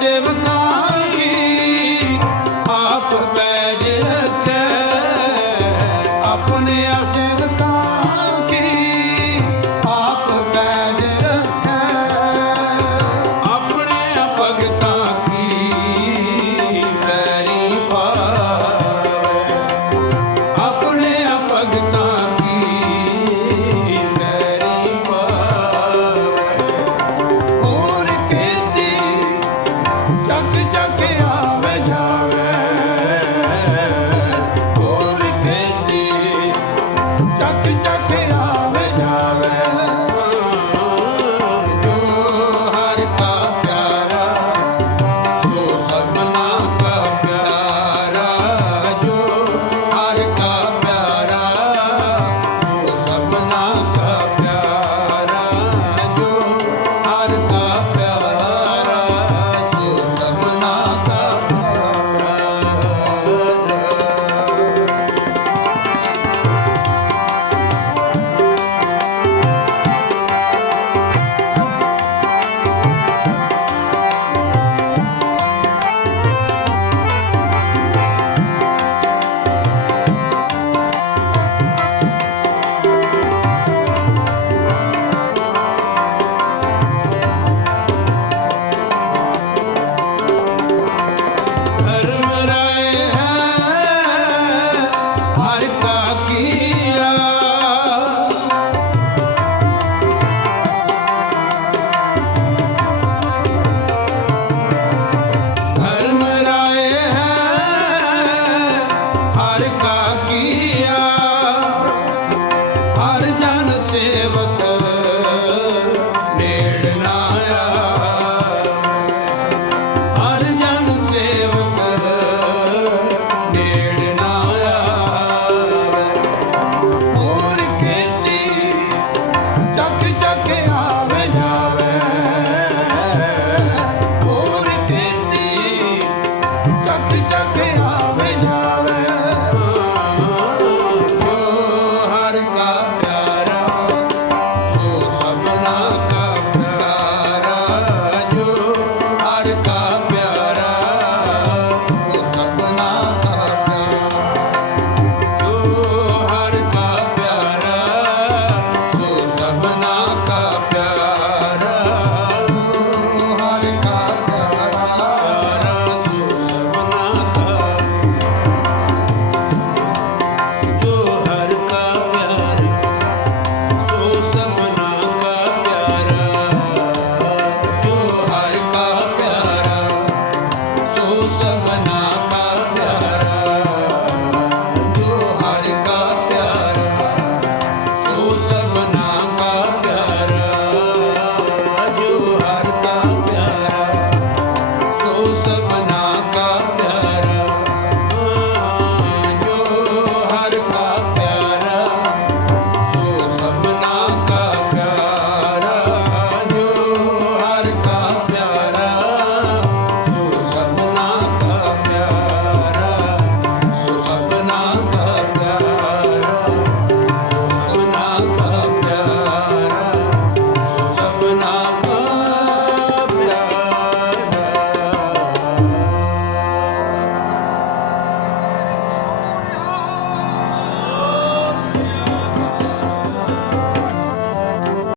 Democrats. के आवे जा